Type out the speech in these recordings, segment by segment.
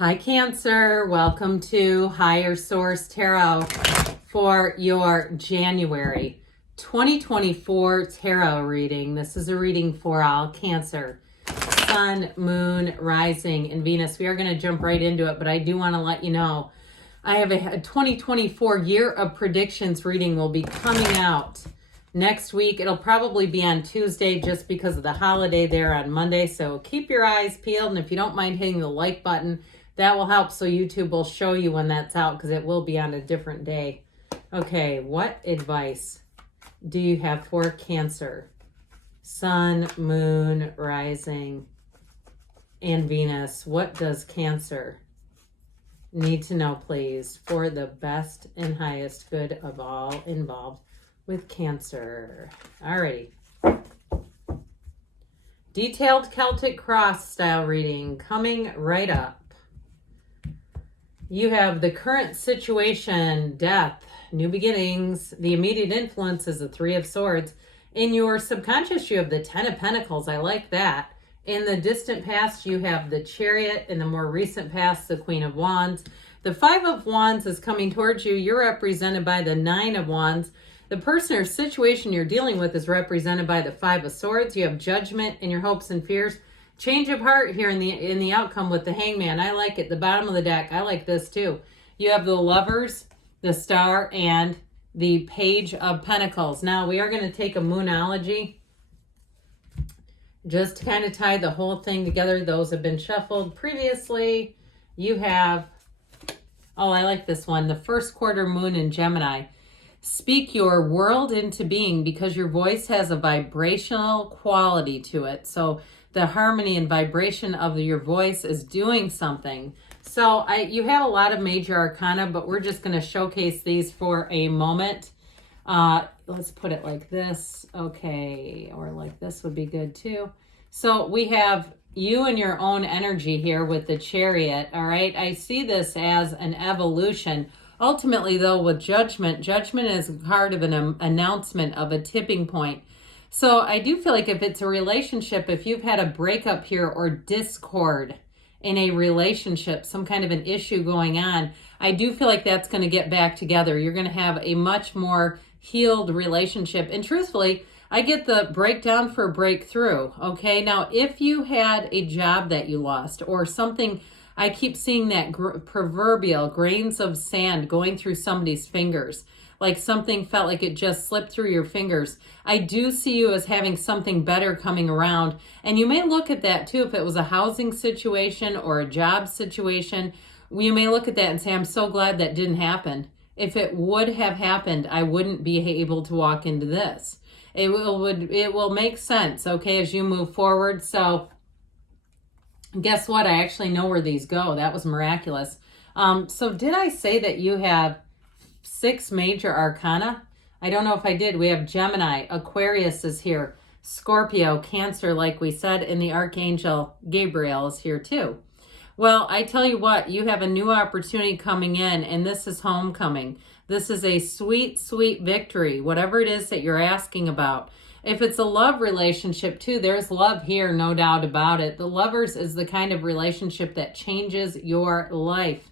Hi, Cancer. Welcome to Higher Source Tarot for your January 2024 tarot reading. This is a reading for all Cancer, Sun, Moon, Rising, and Venus. We are going to jump right into it, but I do want to let you know I have a 2024 year of predictions reading will be coming out next week. It'll probably be on Tuesday just because of the holiday there on Monday. So keep your eyes peeled, and if you don't mind hitting the like button, that will help so YouTube will show you when that's out because it will be on a different day. Okay, what advice do you have for Cancer? Sun, Moon, Rising, and Venus. What does Cancer need to know, please, for the best and highest good of all involved with Cancer? Alrighty. Detailed Celtic cross style reading coming right up. You have the current situation, death, new beginnings. The immediate influence is the Three of Swords. In your subconscious, you have the Ten of Pentacles. I like that. In the distant past, you have the Chariot. In the more recent past, the Queen of Wands. The Five of Wands is coming towards you. You're represented by the Nine of Wands. The person or situation you're dealing with is represented by the Five of Swords. You have judgment in your hopes and fears. Change of heart here in the outcome with the Hangman. I like it. The bottom of the deck. I like this too. You have the Lovers, the Star, and the Page of Pentacles. Now we are going to take a Moonology just to kind of tie the whole thing together. Those have been shuffled previously. You have, oh, I like this one. The first quarter moon in Gemini. Speak your world into being because your voice has a vibrational quality to it. So the harmony and vibration of your voice is doing something. So you have a lot of major arcana, but we're just going to showcase these for a moment. Let's put it like this. Okay, or like this would be good too. So we have you and your own energy here with the Chariot, all right? I see this as an evolution. Ultimately, though, with judgment is part of an announcement of a tipping point. So I do feel like if it's a relationship, if you've had a breakup here or discord in a relationship, some kind of an issue going on, I do feel like that's going to get back together. You're going to have a much more healed relationship. And truthfully, I get the breakdown for breakthrough. Okay, now if you had a job that you lost or something, I keep seeing that proverbial grains of sand going through somebody's fingers. Like something felt like it just slipped through your fingers. I do see you as having something better coming around. And you may look at that too, if it was a housing situation or a job situation, you may look at that and say, I'm so glad that didn't happen. If it would have happened, I wouldn't be able to walk into this. It will make sense, okay, as you move forward. So guess what? I actually know where these go. That was miraculous. So did I say that you have 6 major arcana? I don't know if I did. We have Gemini, Aquarius is here, Scorpio, Cancer, like we said, and the Archangel Gabriel is here too. Well, I tell you what, you have a new opportunity coming in, and this is homecoming. This is a sweet, sweet victory, whatever it is that you're asking about. If it's a love relationship too, there's love here, no doubt about it. The Lovers is the kind of relationship that changes your life.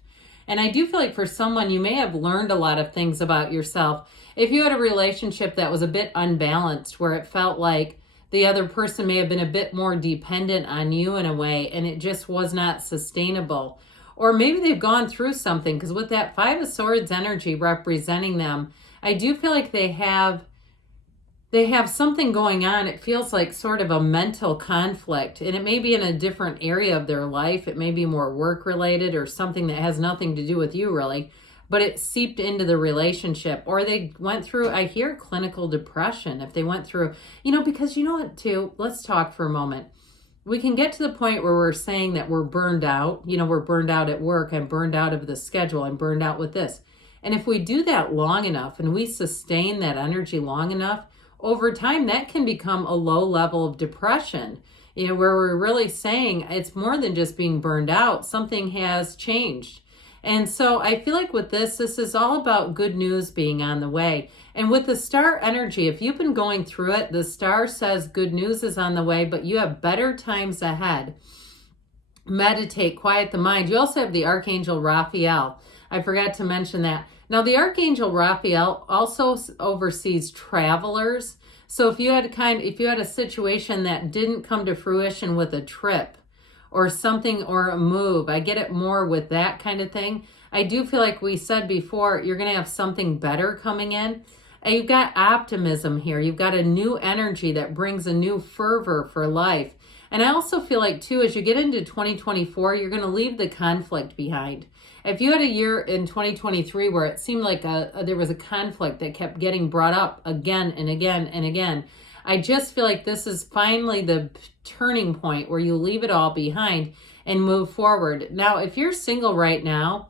And I do feel like for someone, you may have learned a lot of things about yourself. If you had a relationship that was a bit unbalanced, where it felt like the other person may have been a bit more dependent on you in a way, and it just was not sustainable. Or maybe they've gone through something, because with that Five of Swords energy representing them, I do feel like they have something going on. It feels like sort of a mental conflict, and it may be in a different area of their life. It may be more work related or something that has nothing to do with you really, but it seeped into the relationship. Or they went through, I hear, clinical depression. If they went through, because you know what too, let's talk for a moment. We can get to the point where we're saying that we're burned out. We're burned out at work. I'm burned out of the schedule. I'm burned out with this. And if we do that long enough and we sustain that energy long enough, over time, that can become a low level of depression, where we're really saying it's more than just being burned out. Something has changed. And so I feel like with this is all about good news being on the way. And with the star energy, if you've been going through it, the star says good news is on the way, but you have better times ahead. meditate, quiet the mind. You also have the Archangel Raphael. I forgot to mention that. Now, the Archangel Raphael also oversees travelers. So if you had a situation that didn't come to fruition with a trip or something or a move, I get it more with that kind of thing. I do feel like we said before, you're going to have something better coming in. And you've got optimism here. You've got a new energy that brings a new fervor for life. And I also feel like, too, as you get into 2024, you're going to leave the conflict behind. If you had a year in 2023 where it seemed like there was a conflict that kept getting brought up again and again and again, I just feel like this is finally the turning point where you leave it all behind and move forward. Now, if you're single right now,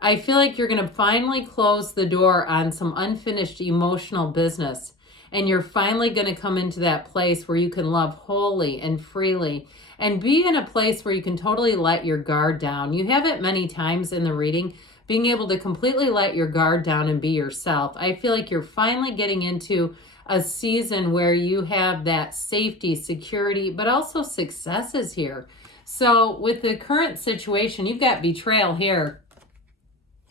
I feel like you're going to finally close the door on some unfinished emotional business. And you're finally going to come into that place where you can love wholly and freely and be in a place where you can totally let your guard down. You have it many times in the reading, being able to completely let your guard down and be yourself. I feel like you're finally getting into a season where you have that safety, security, but also successes here. So with the current situation, you've got betrayal here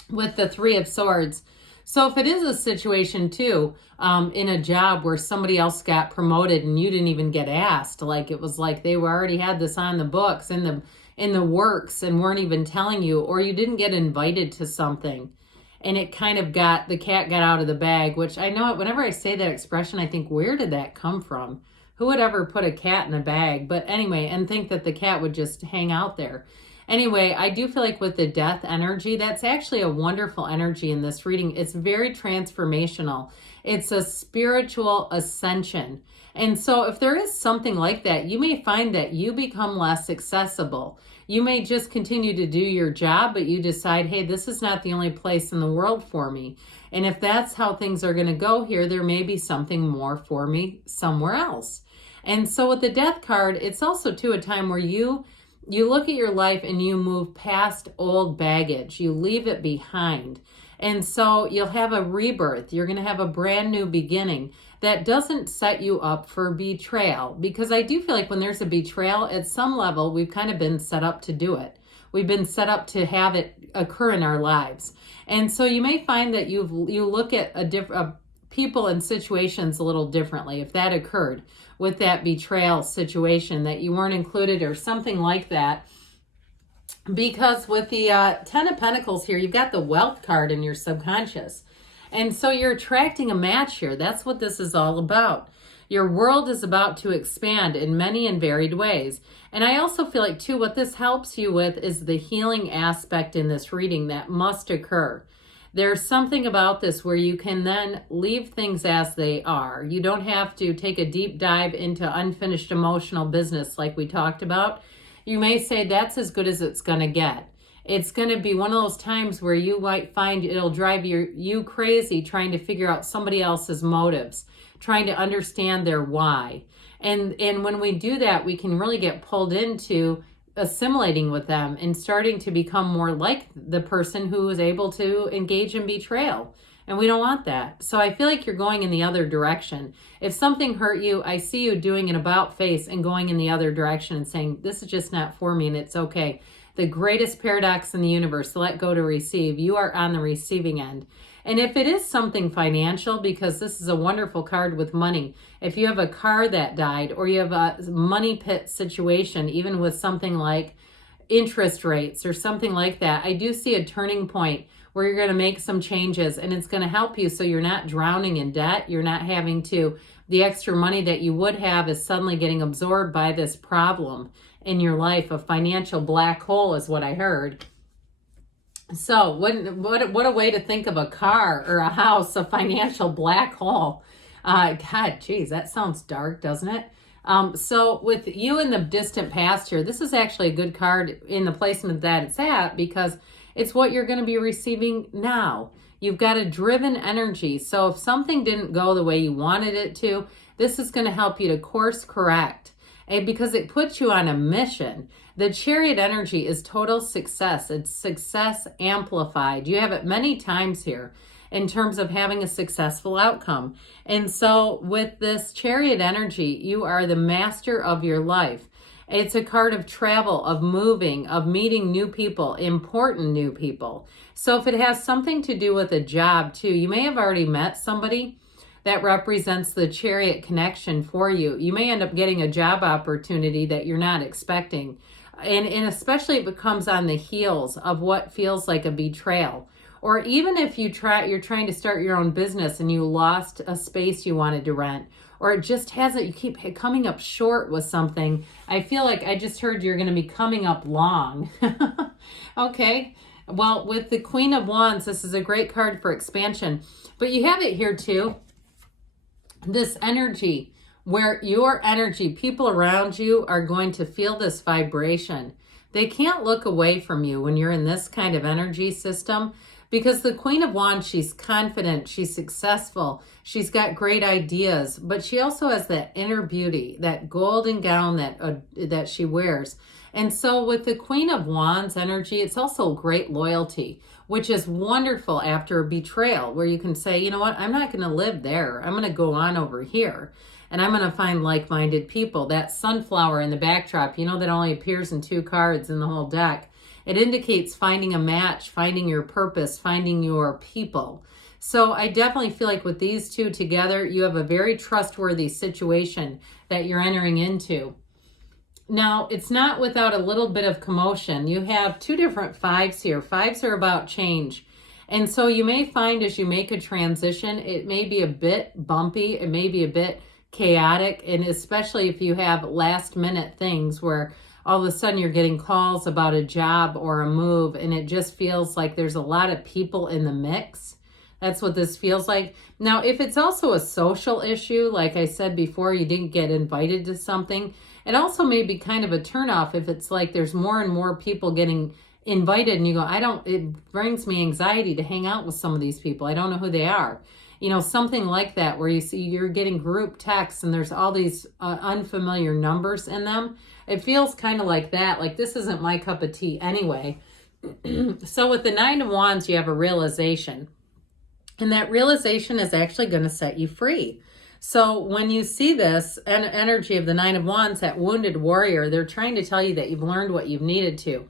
with the Three of Swords. So if it is a situation too, in a job where somebody else got promoted and you didn't even get asked, like it was like they already had this on the books, in the works, and weren't even telling you, or you didn't get invited to something, and it kind of the cat got out of the bag, which I know whenever I say that expression, I think, where did that come from? Who would ever put a cat in a bag? But anyway, and think that the cat would just hang out there. Anyway, I do feel like with the death energy, that's actually a wonderful energy in this reading. It's very transformational. It's a spiritual ascension. And so if there is something like that, you may find that you become less accessible. You may just continue to do your job, but you decide, hey, this is not the only place in the world for me. And if that's how things are going to go here, there may be something more for me somewhere else. And so with the death card, it's also too a time where you look at your life and you move past old baggage. You leave it behind. And so you'll have a rebirth. You're going to have a brand new beginning that doesn't set you up for betrayal. Because I do feel like when there's a betrayal, at some level, we've kind of been set up to do it. We've been set up to have it occur in our lives. And so you may find that you look at people and situations a little differently if that occurred with that betrayal situation, that you weren't included or something like that. Because with the Ten of Pentacles here, you've got the Wealth card in your subconscious. And so you're attracting a match here. That's what this is all about. Your world is about to expand in many and varied ways. And I also feel like, too, what this helps you with is the healing aspect in this reading that must occur. There's something about this where you can then leave things as they are. You don't have to take a deep dive into unfinished emotional business like we talked about. You may say that's as good as it's going to get. It's going to be one of those times where you might find it'll drive you crazy trying to figure out somebody else's motives, trying to understand their why. And when we do that, we can really get pulled into assimilating with them and starting to become more like the person who is able to engage in betrayal. And we don't want that. So I feel like you're going in the other direction. If something hurt you, I see you doing an about face and going in the other direction and saying, this is just not for me and it's okay. The greatest paradox in the universe, let go to receive. You are on the receiving end. And if it is something financial, because this is a wonderful card with money, if you have a car that died or you have a money pit situation, even with something like interest rates or something like that, I do see a turning point where you're going to make some changes and it's going to help you so you're not drowning in debt. You're not having to, the extra money that you would have is suddenly getting absorbed by this problem in your life. A financial black hole is what I heard. So what a way to think of a car or a house, a financial black hole. God, geez, that sounds dark, doesn't it? So with you in the distant past here, this is actually a good card in the placement that it's at because it's what you're going to be receiving now. You've got a driven energy. So if something didn't go the way you wanted it to, this is going to help you to course correct. And because it puts you on a mission. The Chariot energy is total success. It's success amplified. You have it many times here in terms of having a successful outcome. And so with this Chariot energy, you are the master of your life. It's a card of travel, of moving, of meeting new people, important new people. So if it has something to do with a job too, you may have already met somebody that represents the Chariot connection for you. You may end up getting a job opportunity that you're not expecting. And especially if it comes on the heels of what feels like a betrayal. Or even if you're trying to start your own business and you lost a space you wanted to rent, or it just hasn't, you keep coming up short with something. I feel like I just heard you're going to be coming up long. Okay. Well, with the Queen of Wands, this is a great card for expansion. But you have it here too. This energy, where your energy, people around you are going to feel this vibration. They can't look away from you when you're in this kind of energy system, because the Queen of Wands, she's confident, she's successful, she's got great ideas, but she also has that inner beauty, that golden gown that she wears. And so with the Queen of Wands energy, it's also great loyalty, which is wonderful after a betrayal, where you can say, you know what, I'm not going to live there. I'm going to go on over here, and I'm going to find like-minded people. That sunflower in the backdrop, you know, that only appears in 2 cards in the whole deck. It indicates finding a match, finding your purpose, finding your people. So I definitely feel like with these two together, you have a very trustworthy situation that you're entering into. Now, it's not without a little bit of commotion. You have 2 different 5s here. 5s are about change. And so you may find as you make a transition, it may be a bit bumpy. It may be a bit chaotic. And especially if you have last minute things where all of a sudden you're getting calls about a job or a move, and it just feels like there's a lot of people in the mix. That's what this feels like. Now, if it's also a social issue, like I said before, you didn't get invited to something, it also may be kind of a turnoff if it's like there's more and more people getting invited and you go, it brings me anxiety to hang out with some of these people. I don't know who they are. You know, something like that, where you see you're getting group texts and there's all these unfamiliar numbers in them. It feels kind of like that, like this isn't my cup of tea anyway. So with the 9 of Wands, you have a realization. And that realization is actually going to set you free. So when you see this energy of the 9 of Wands, that wounded warrior, they're trying to tell you that you've learned what you've needed to.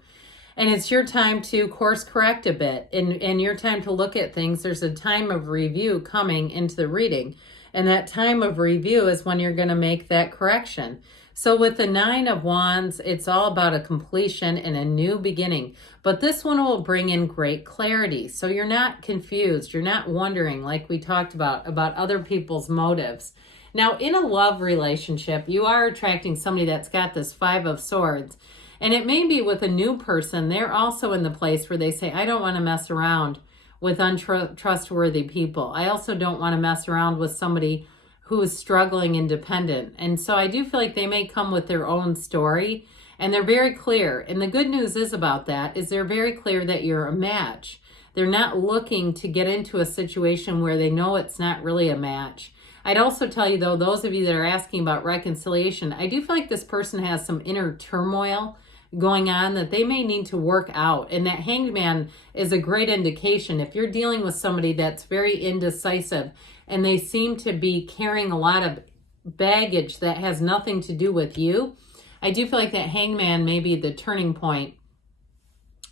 And it's your time to course correct a bit, and your time to look at things. There's a time of review coming into the reading. And that time of review is when you're going to make that correction. So with the 9 of Wands, it's all about a completion and a new beginning. But this one will bring in great clarity. So you're not confused. You're not wondering, like we talked about other people's motives. Now, in a love relationship, you are attracting somebody that's got this 5 of Swords. And it may be with a new person. They're also in the place where they say, I don't want to mess around with untrustworthy people. I also don't want to mess around with somebody who is struggling independent. And so I do feel like they may come with their own story, and they're very clear. And the good news is about that is they're very clear that you're a match. They're not looking to get into a situation where they know it's not really a match. I'd also tell you, though, those of you that are asking about reconciliation, I do feel like this person has some inner turmoil going on that they may need to work out. And that Hanged Man is a great indication. If you're dealing with somebody that's very indecisive and they seem to be carrying a lot of baggage that has nothing to do with you, I do feel like that Hanged Man may be the turning point.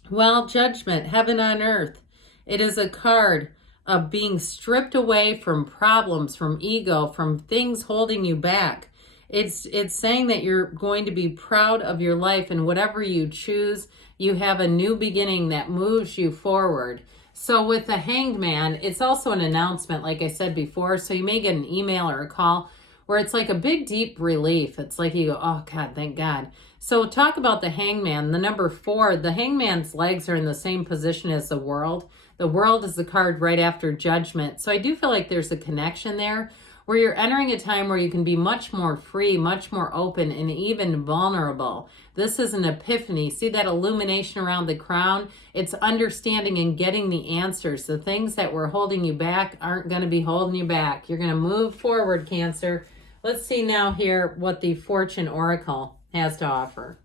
Well, Judgment, heaven on earth. It is a card of being stripped away from problems, from ego, from things holding you back. It's saying that you're going to be proud of your life, and whatever you choose, you have a new beginning that moves you forward. So with the Hanged Man, it's also an announcement, like I said before. So you may get an email or a call where it's like a big, deep relief. It's like you go, oh God, thank God. So talk about the Hanged Man. The number 4, the Hanged Man's legs are in the same position as the World. The World is the card right after Judgment. So I do feel like there's a connection there where you're entering a time where you can be much more free, much more open, and even vulnerable. This is an epiphany. See that illumination around the crown? It's understanding and getting the answers. The things that were holding you back aren't going to be holding you back. You're going to move forward, Cancer. Let's see now here what the Fortune Oracle has to offer.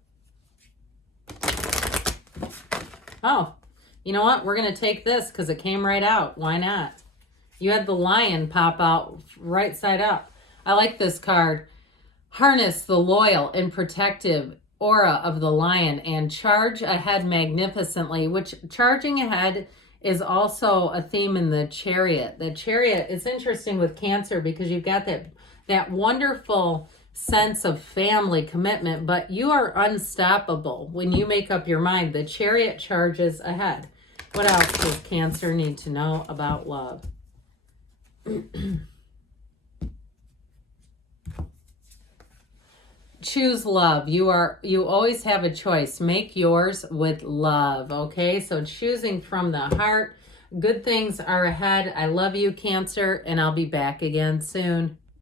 Oh, you know what? We're going to take this because it came right out. Why not? You had the Lion pop out right side up. I like this card. Harness the loyal and protective aura of the lion and charge ahead magnificently, which charging ahead is also a theme in the Chariot. The Chariot is interesting with Cancer because you've got that wonderful sense of family commitment, but you are unstoppable when you make up your mind. The Chariot charges ahead. What else does Cancer need to know about love? Choose love. You always have a choice. Make yours with love. Okay, so choosing from the heart. Good things are ahead. I love you, Cancer, and I'll be back again soon.